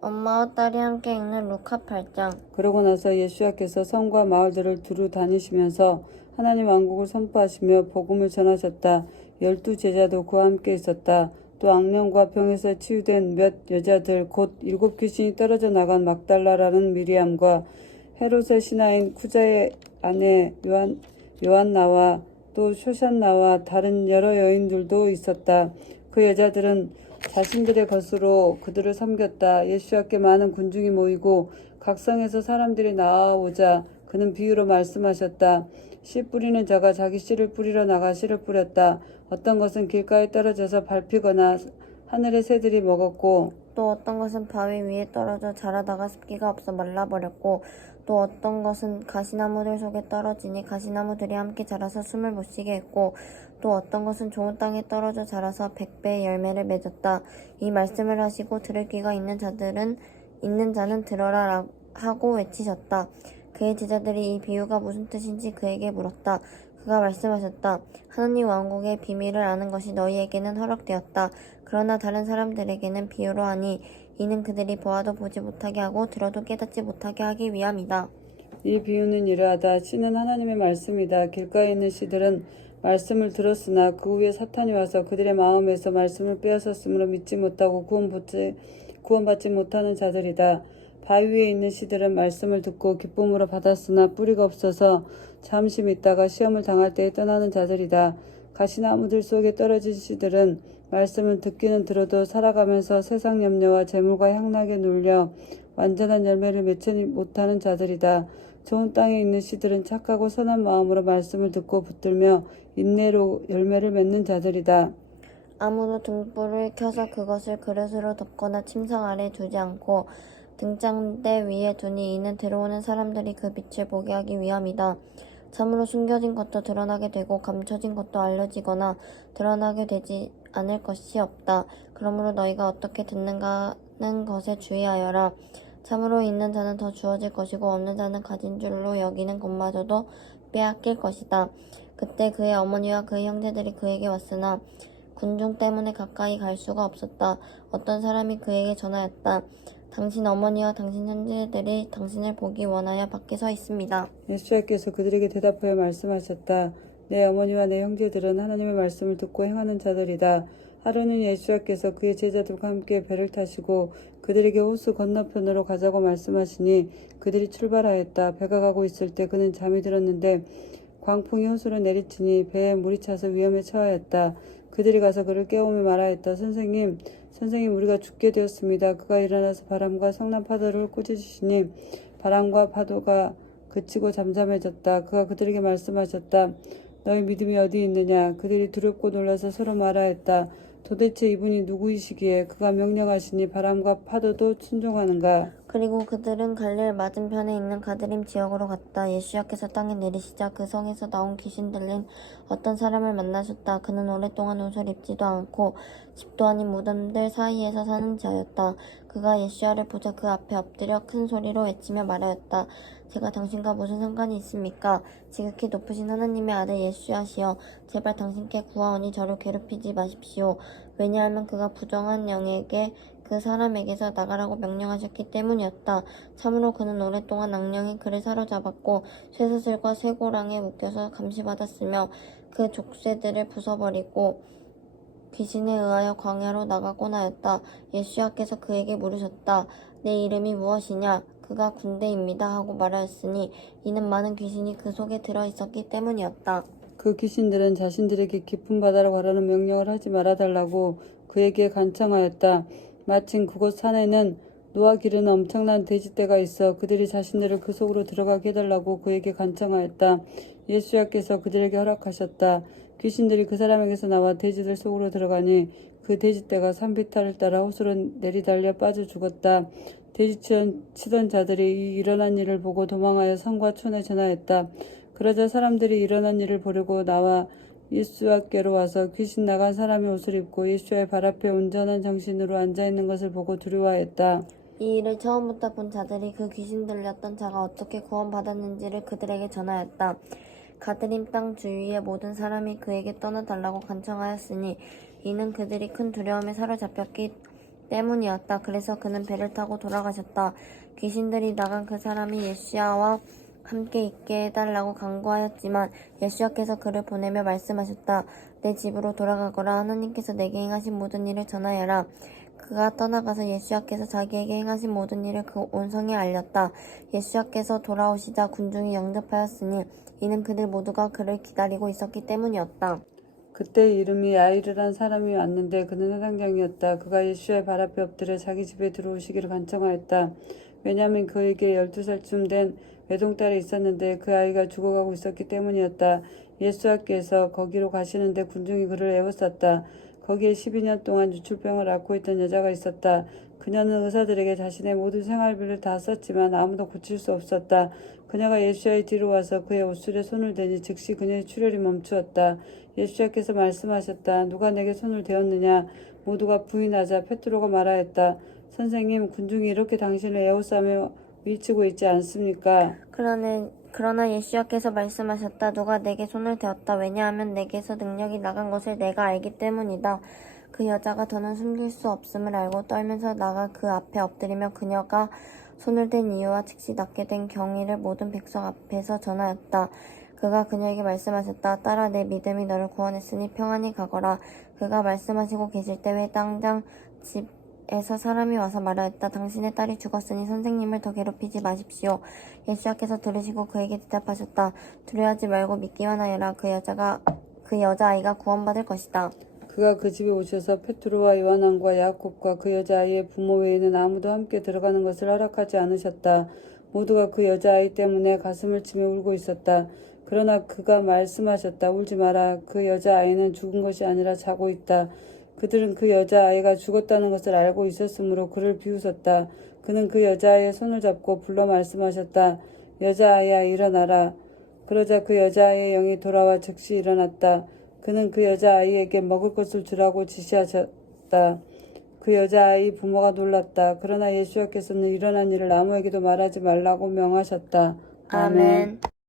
엄마와 딸이 함께 읽는 루카 8장. 그러고 나서 예수야께서 성과 마을들을 두루 다니시면서 하나님 왕국을 선포하시며 복음을 전하셨다. 열두 제자도 그와 함께 있었다. 또 악령과 병에서 치유된 몇 여자들 곧 일곱 귀신이 떨어져 나간 막달라라는 미리암과 헤롯의 신하인 쿠자의 아내 요한 요한나와 또 쇼산나와 다른 여러 여인들도 있었다. 그 여자들은 자신들의 것으로 그들을 섬겼다. 예수와께 많은 군중이 모이고 각성에서 사람들이 나아오자 그는 비유로 말씀하셨다. 씨 뿌리는 자가 자기 씨를 뿌리러 나가 씨를 뿌렸다. 어떤 것은 길가에 떨어져서 밟히거나 하늘의 새들이 먹었고 또 어떤 것은 바위 위에 떨어져 자라다가 습기가 없어 말라버렸고 또 어떤 것은 가시나무들 속에 떨어지니 가시나무들이 함께 자라서 숨을 못 쉬게 했고 또 어떤 것은 좋은 땅에 떨어져 자라서 백배의 열매를 맺었다. 이 말씀을 하시고 들을 귀가 있는 자들은 있는 자는 들어라 하고 외치셨다. 그의 제자들이 이 비유가 무슨 뜻인지 그에게 물었다. 그가 말씀하셨다. 하나님 왕국의 비밀을 아는 것이 너희에게는 허락되었다. 그러나 다른 사람들에게는 비유로 하니 이는 그들이 보아도 보지 못하게 하고 들어도 깨닫지 못하게 하기 위함이다. 이 비유는 이러하다. 씨는 하나님의 말씀이다. 길가에 있는 씨들은 말씀을 들었으나 그 후에 사탄이 와서 그들의 마음에서 말씀을 빼앗았으므로 믿지 못하고 구원받지, 구원받지 못하는 자들이다. 바위 위에 있는 씨들은 말씀을 듣고 기쁨으로 받았으나 뿌리가 없어서 잠시 믿다가 시험을 당할 때에 떠나는 자들이다. 가시나무들 속에 떨어진 씨들은 말씀을 듣기는 들어도 살아가면서 세상 염려와 재물과 향락에 눌려 완전한 열매를 맺지 못하는 자들이다. 좋은 땅에 있는 씨들은 착하고 선한 마음으로 말씀을 듣고 붙들며 인내로 열매를 맺는 자들이다. 아무도 등불을 켜서 그것을 그릇으로 덮거나 침상 아래 두지 않고 등장대 위에 두니 이는 들어오는 사람들이 그 빛을 보게 하기 위함이다. 참으로 숨겨진 것도 드러나게 되고 감춰진 것도 알려지거나 드러나게 되지 않을 것이 없다. 그러므로 너희가 어떻게 듣는가는 것에 주의하여라. 참으로 있는 자는 더 주어질 것이고 없는 자는 가진 줄로 여기는 것마저도 빼앗길 것이다. 그때 그의 어머니와 그의 형제들이 그에게 왔으나 군중 때문에 가까이 갈 수가 없었다. 어떤 사람이 그에게 전하였다. 당신 어머니와 당신 형제들이 당신을 보기 원하여 밖에 서 있습니다. 예수께서 그들에게 대답하여 말씀하셨다. 내 어머니와 내 형제들은 하나님의 말씀을 듣고 행하는 자들이다. 하루는 예수께서 그의 제자들과 함께 배를 타시고 그들에게 호수 건너편으로 가자고 말씀하시니 그들이 출발하였다. 배가 가고 있을 때 그는 잠이 들었는데 광풍이 호수를 내리치니 배에 물이 차서 위험에 처하였다. 그들이 가서 그를 깨우며 말하였다. 선생님, 선생님 우리가 죽게 되었습니다. 그가 일어나서 바람과 성난 파도를 꾸짖으시니 바람과 파도가 그치고 잠잠해졌다. 그가 그들에게 말씀하셨다. 너희 믿음이 어디 있느냐? 그들이 두렵고 놀라서 서로 말하였다. 도대체 이분이 누구이시기에 그가 명령하시니 바람과 파도도 순종하는가? 그리고 그들은 갈릴 맞은편에 있는 가드림 지역으로 갔다. 예수께서 땅에 내리시자 그 성에서 나온 귀신 들린 어떤 사람을 만나셨다. 그는 오랫동안 옷을 입지도 않고 집도 아닌 무덤들 사이에서 사는 자였다. 그가 예수야를 보자 그 앞에 엎드려 큰 소리로 외치며 말하였다. 제가 당신과 무슨 상관이 있습니까? 지극히 높으신 하나님의 아들 예수야시여 제발 당신께 구하오니 저를 괴롭히지 마십시오. 왜냐하면 그가 부정한 영에게 그 사람에게서 나가라고 명령하셨기 때문이었다. 참으로 그는 오랫동안 악령이 그를 사로잡았고 쇠사슬과 쇠고랑에 묶여서 감시받았으며 그 족쇄들을 부숴버리고 귀신에 의하여 광야로 나가곤 하였다. 예수야께서 그에게 물으셨다. 내 이름이 무엇이냐? 그가 군대입니다 하고 말하였으니 이는 많은 귀신이 그 속에 들어 있었기 때문이었다. 그 귀신들은 자신들에게 깊은 바다로 가라는 명령을 하지 말아 달라고 그에게 간청하였다. 마침 그곳 산에는 노아 기르는 엄청난 돼지떼가 있어 그들이 자신들을 그 속으로 들어가게 해달라고 그에게 간청하였다. 예수야께서 그들에게 허락하셨다. 귀신들이 그 사람에게서 나와 돼지들 속으로 들어가니 그 돼지떼가 산비탈을 따라 호수로 내리달려 빠져 죽었다. 돼지치던 치던 자들이 이 일어난 일을 보고 도망하여 성과 촌에 전하였다. 그러자 사람들이 일어난 일을 보려고 나와 예수와께로 와서 귀신 나간 사람의 옷을 입고 예수의 발 앞에 온전한 정신으로 앉아 있는 것을 보고 두려워했다. 이 일을 처음부터 본 자들이 그 귀신 들렸던 자가 어떻게 구원받았는지를 그들에게 전하였다. 가드림 땅 주위의 모든 사람이 그에게 떠나달라고 간청하였으니 이는 그들이 큰 두려움에 사로잡혔기 때문이었다. 그래서 그는 배를 타고 돌아가셨다. 귀신들이 나간 그 사람이 예수야와 함께 있게 해달라고 간구하였지만 예수야께서 그를 보내며 말씀하셨다. 내 집으로 돌아가거라. 하나님께서 내게 행하신 모든 일을 전하여라. 그가 떠나가서 예수야께서 자기에게 행하신 모든 일을 그 온 성에 알렸다. 예수야께서 돌아오시자 군중이 영접하였으니 이는 그들 모두가 그를 기다리고 있었기 때문이었다. 그때 이름이 야이르란 사람이 왔는데 그는 회당장이었다. 그가 예수의 발 앞에 엎드려 자기 집에 들어오시기를 간청하였다. 왜냐하면 그에게 열두 살쯤 된 외동딸이 있었는데 그 아이가 죽어가고 있었기 때문이었다. 예수께서 거기로 가시는데 군중이 그를 애워쌌다. 거기에 12년 동안 유출병을 앓고 있던 여자가 있었다. 그녀는 의사들에게 자신의 모든 생활비를 다 썼지만 아무도 고칠 수 없었다. 그녀가 예수의 뒤로 와서 그의 옷술에 손을 대니 즉시 그녀의 출혈이 멈추었다. 예수께서 말씀하셨다. 누가 내게 손을 대었느냐? 모두가 부인하자 페트로가 말하였다. 선생님, 군중이 이렇게 당신을 에워싸며 위치고 있지 않습니까? 그러나, 그러나 예수야께서 말씀하셨다. 누가 내게 손을 대었다. 왜냐하면 내게서 능력이 나간 것을 내가 알기 때문이다. 그 여자가 더는 숨길 수 없음을 알고 떨면서 나가 그 앞에 엎드리며 그녀가 손을 댄 이유와 즉시 낫게 된 경위를 모든 백성 앞에서 전하였다. 그가 그녀에게 말씀하셨다. 딸아 내 믿음이 너를 구원했으니 평안히 가거라. 그가 말씀하시고 계실 때 회당장 집에서 사람이 와서 말하였다. 당신의 딸이 죽었으니 선생님을 더 괴롭히지 마십시오. 예수께서 들으시고 그에게 대답하셨다. 두려워하지 말고 믿기만 하여라. 그 여자가 그 여자아이가 구원받을 것이다. 그가 그 집에 오셔서 페트로와 요한왕과 야곱과 그 여자아이의 부모 외에는 아무도 함께 들어가는 것을 허락하지 않으셨다. 모두가 그 여자아이 때문에 가슴을 치며 울고 있었다. 그러나 그가 말씀하셨다. 울지 마라. 그 여자아이는 죽은 것이 아니라 자고 있다. 그들은 그 여자아이가 죽었다는 것을 알고 있었으므로 그를 비웃었다. 그는 그 여자아이의 손을 잡고 불러 말씀하셨다. 여자아이야 일어나라. 그러자 그 여자아이의 영이 돌아와 즉시 일어났다. 그는 그 여자아이에게 먹을 것을 주라고 지시하셨다. 그 여자아이 부모가 놀랐다. 그러나 예수께서는 일어난 일을 아무에게도 말하지 말라고 명하셨다. 아멘.